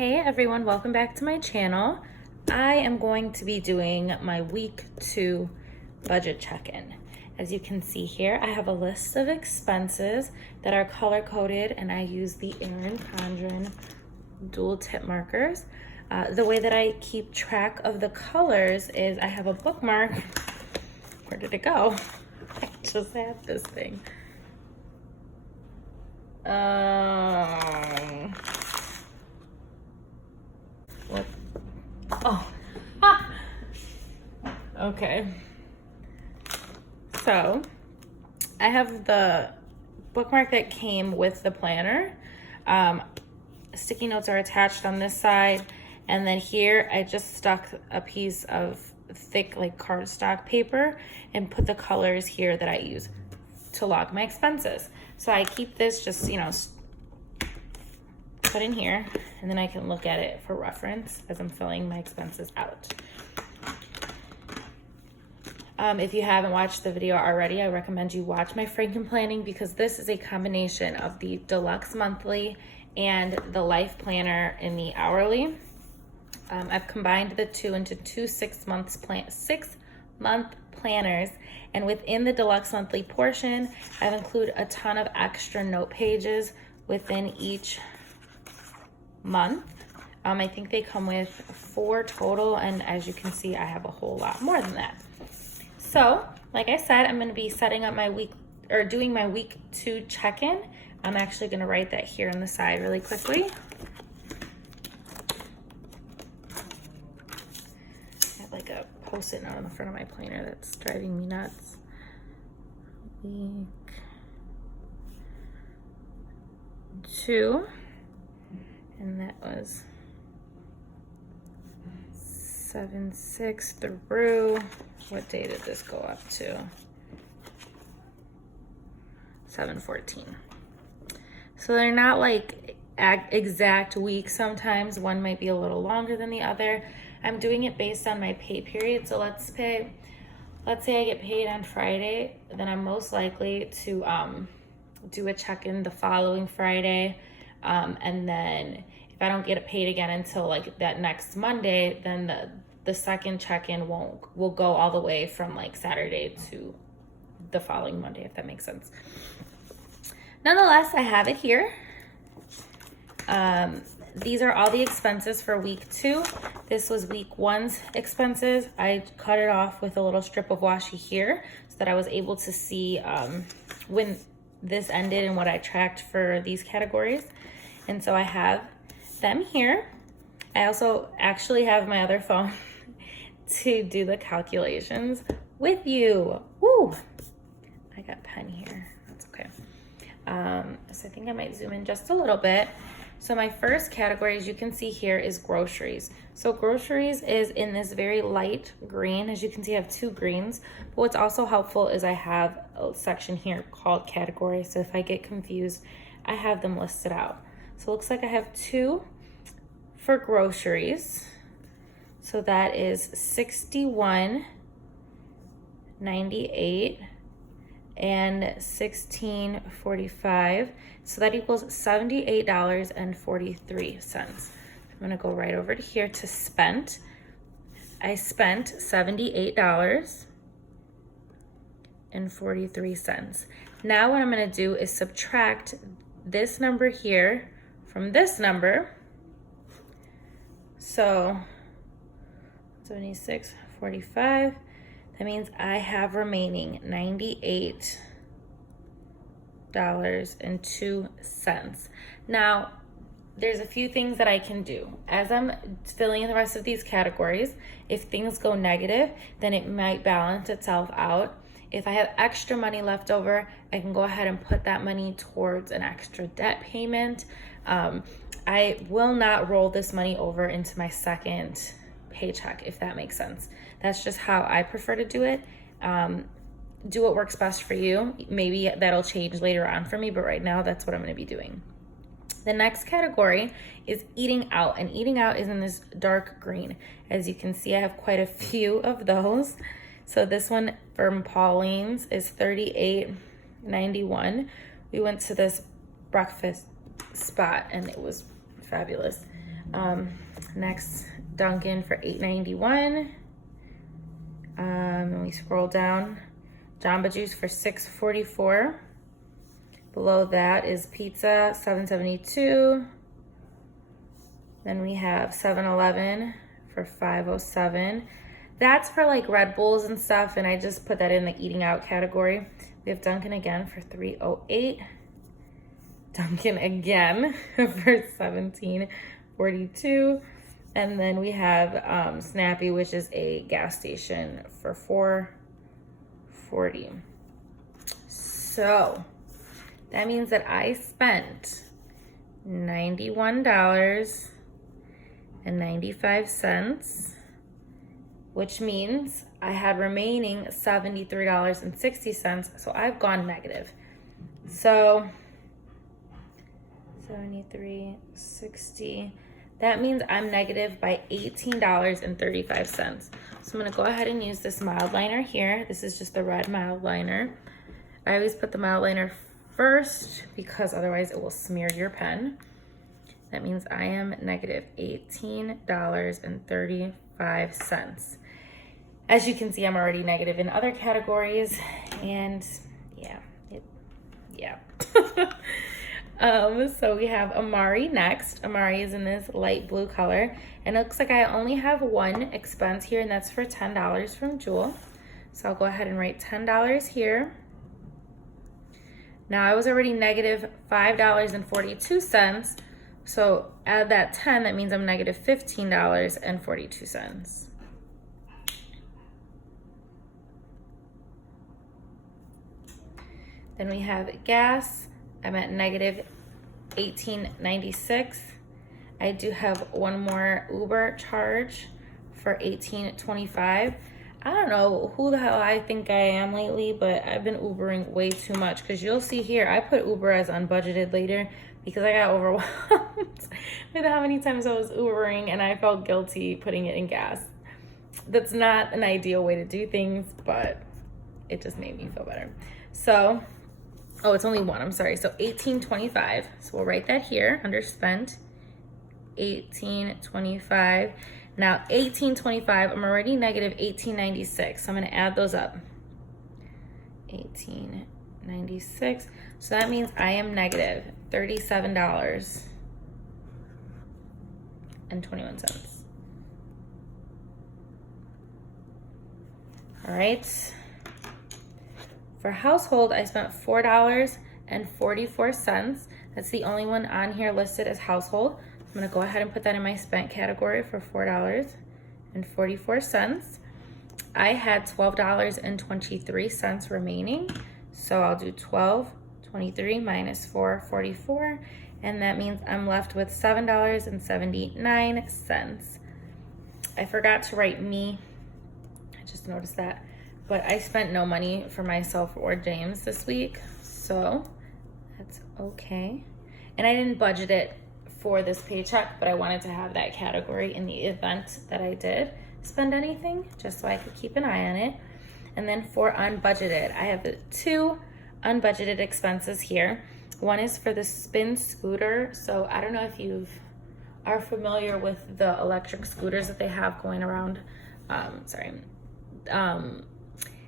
Hey everyone, welcome back to my channel. I am going to be doing my week 2 budget check-in. As you can see here, I have a list of expenses that are color coded and I use the Erin Condren dual tip markers. The way that I keep track of the colors is I have a bookmark. Where did it go? I just had this thing. What? Oh. Ah. Okay. So, I have the bookmark that came with the planner. Sticky notes are attached on this side, and then here I just stuck a piece of thick like cardstock paper and put the colors here that I use to log my expenses. So I keep this just, put in here, and then I can look at it for reference as I'm filling my expenses out. If you haven't watched the video already, I recommend you watch my Franken planning because this is a combination of the deluxe monthly and the life planner in the hourly. I've combined the two into two 6-month planners, and within the deluxe monthly portion, I've included a ton of extra note pages within each month. I think they come with 4 total, and as you can see, I have a whole lot more than that. So, like I said, I'm going to be setting up my week, or doing my week 2 check-in. I'm actually going to write that here on the side really quickly. I have like a post-it note on the front of my planner that's driving me nuts. Week 2, and that was 7/6 through, what day did this go up to? 7/14. So they're not like exact weeks. Sometimes one might be a little longer than the other. I'm doing it based on my pay period. So let's say I get paid on Friday, then I'm most likely to do a check-in the following Friday. And then if I don't get it paid again until like that next Monday, then the second check-in will go all the way from like Saturday to the following Monday, if that makes sense. Nonetheless, I have it here. These are all the expenses for week 2. This was week 1's expenses. I cut it off with a little strip of washi here so that I was able to see when this ended and what I tracked for these categories. And so I have them here. I also actually have my other phone to do the calculations with you. Woo! I got a pen here. That's okay. So I think I might zoom in just a little bit. So my first category, as you can see here, is groceries. So groceries is in this very light green. As you can see, I have 2 greens. But what's also helpful is I have a section here called categories. So if I get confused, I have them listed out. So it looks like I have 2 for groceries. So that is $61.98 and $16.45. So that equals $78.43. I'm gonna go right over to here to spent. I spent $78.43. Now what I'm gonna do is subtract this number here from this number. So 76.45. That means I have remaining $98.02. Now, there's a few things that I can do. As I'm filling in the rest of these categories, if things go negative, then it might balance itself out. If I have extra money left over, I can go ahead and put that money towards an extra debt payment. I will not roll this money over into my second paycheck, if that makes sense. That's just how I prefer to do it. Do what works best for you. Maybe that'll change later on for me, but right now that's what I'm going to be doing. The next category is eating out, and eating out is in this dark green. As you can see, I have quite a few of those. So this one from Pauline's is $38.91. We went to this breakfast spot and it was fabulous. Next, Dunkin' for $8.91. And we scroll down, Jamba Juice for $6.44. Below that is pizza, $7.72. Then we have 7-Eleven for $5.07. That's for like Red Bulls and stuff, and I just put that in the eating out category. We have Dunkin' again for $3.08. Dunkin' again for $17.42. And then we have Snappy, which is a gas station, for $4.40. So that means that I spent $91.95, which means I had remaining $73.60. So I've gone negative. So 73.60. That means I'm negative by $18.35. So I'm gonna go ahead and use this mild liner here. This is just the red mild liner. I always put the mild liner first because otherwise it will smear your pen. That means I am negative $18.35. As you can see, I'm already negative in other categories, and yeah. So we have Amari next. Amari is in this light blue color, and it looks like I only have one expense here, and that's for $10 from Jewel. So I'll go ahead and write $10 here. Now I was already negative $5.42. So add that 10, that means I'm negative $15.42. Then we have gas. I'm at negative $18.96. I do have one more Uber charge for $18.25. I don't know who the hell I think I am lately, but I've been Ubering way too much, because you'll see here, I put Uber as unbudgeted later because I got overwhelmed with how many times I was Ubering and I felt guilty putting it in gas. That's not an ideal way to do things, but it just made me feel better. So, oh, it's only one, I'm sorry. So $18.25. So we'll write that here under spent. $18.25. Now $18.25, I'm already negative $18.96. So I'm gonna add those up. $18.96. So that means I am negative $37.21. All right. For household, I spent $4.44. That's the only one on here listed as household. I'm gonna go ahead and put that in my spent category for $4.44. I had $12.23 remaining. So I'll do $12.23 minus $4.44. And that means I'm left with $7.79. I forgot to write me. I just noticed that. But I spent no money for myself or James this week, so that's okay. And I didn't budget it for this paycheck, but I wanted to have that category in the event that I did spend anything, just so I could keep an eye on it. And then for unbudgeted, I have 2 unbudgeted expenses here. One is for the spin scooter. So I don't know if you are familiar with the electric scooters that they have going around,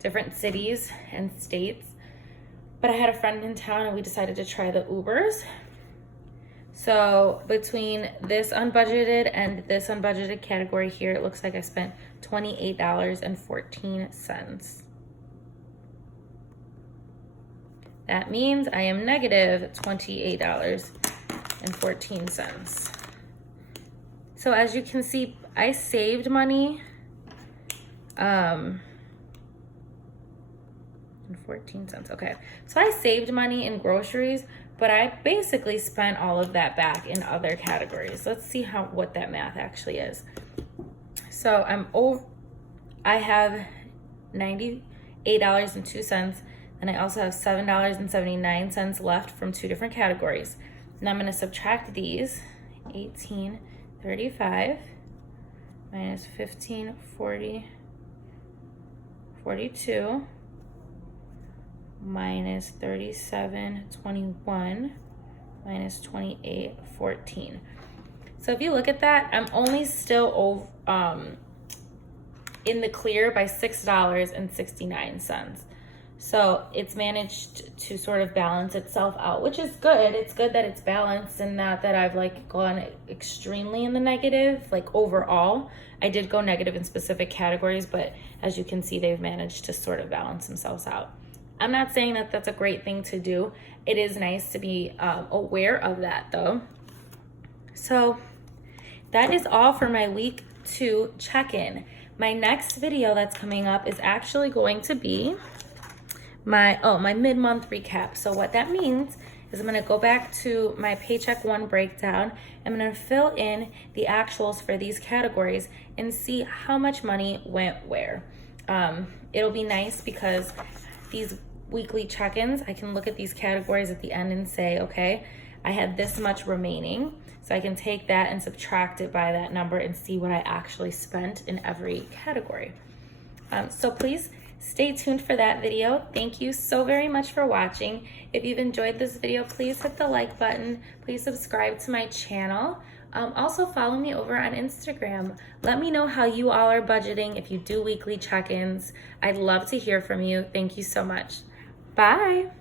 different cities and states. But I had a friend in town and we decided to try the Ubers. So between this unbudgeted and this unbudgeted category here, it looks like I spent $28.14. That means I am negative $28.14. So as you can see, I saved money. 14 cents. Okay. So I saved money in groceries, but I basically spent all of that back in other categories. Let's see what that math actually is. So I have $98.02, and I also have $7.79 left from 2 different categories. Now I'm going to subtract these. $18.35 minus $15.42 minus $37.21 minus $28.14. So if you look at that, I'm only still in the clear by $6.69. So it's managed to sort of balance itself out, which is good. It's good that it's balanced and not that I've like gone extremely in the negative, like overall. I did go negative in specific categories, but as you can see, they've managed to sort of balance themselves out. I'm not saying that that's a great thing to do. It is nice to be aware of that though. So that is all for my week 2 check-in. My next video that's coming up is actually going to be my mid-month recap. So what that means is I'm going to go back to my paycheck 1 breakdown. I'm going to fill in the actuals for these categories and see how much money went where. It'll be nice because these weekly check-ins, I can look at these categories at the end and say, okay, I had this much remaining. So I can take that and subtract it by that number and see what I actually spent in every category. So please stay tuned for that video. Thank you so very much for watching. If you've enjoyed this video, please hit the like button. Please subscribe to my channel. Also follow me over on Instagram. Let me know how you all are budgeting if you do weekly check-ins. I'd love to hear from you. Thank you so much. Bye.